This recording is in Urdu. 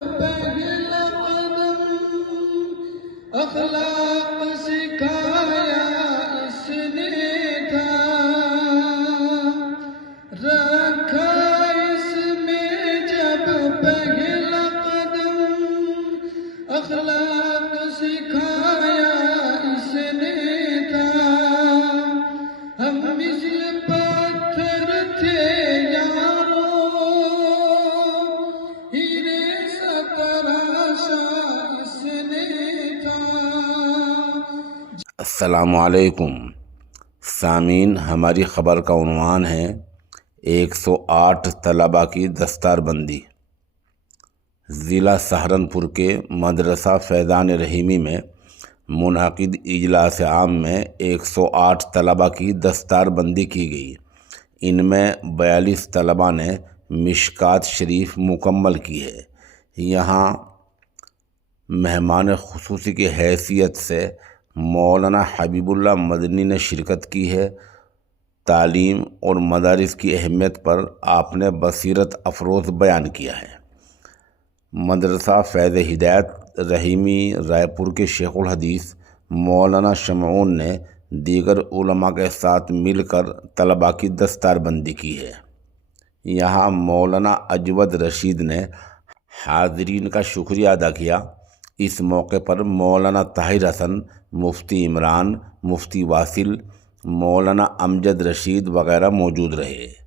پہلا قدم اخلاق سکھایا اس نے تھا، رکھا اس میں جب پہلا قدم اخلاق سکھایا اس نے تھا۔ ہم مثل پتھر تھے یارو، ہیرے سا تراشا اس نے تھا۔ السلام علیکم سامعین، ہماری خبر کا عنوان ہے 108 طلباء کی دستار بندی۔ ضلع سہارنپور کے مدرسہ فیضان رحیمی میں منعقد اجلاس عام میں 108 طلباء کی دستار بندی کی گئی۔ ان میں 42 طلباء نے مشکات شریف مکمل کی ہے۔ یہاں مہمان خصوصی کی حیثیت سے مولانا حبیب اللہ مدنی نے شرکت کی ہے۔ تعلیم اور مدارس کی اہمیت پر آپ نے بصیرت افروز بیان کیا ہے۔ مدرسہ فیض ہدایت رحیمی رائے پور کے شیخ الحدیث مولانا شمعون نے دیگر علماء کے ساتھ مل کر طلباء کی دستار بندی کی ہے۔ یہاں مولانا اجود رشید نے حاضرین کا شکریہ ادا کیا۔ اس موقع پر مولانا طاہر حسن، مفتی عمران، مفتی واصل، مولانا امجد رشید وغیرہ موجود رہے۔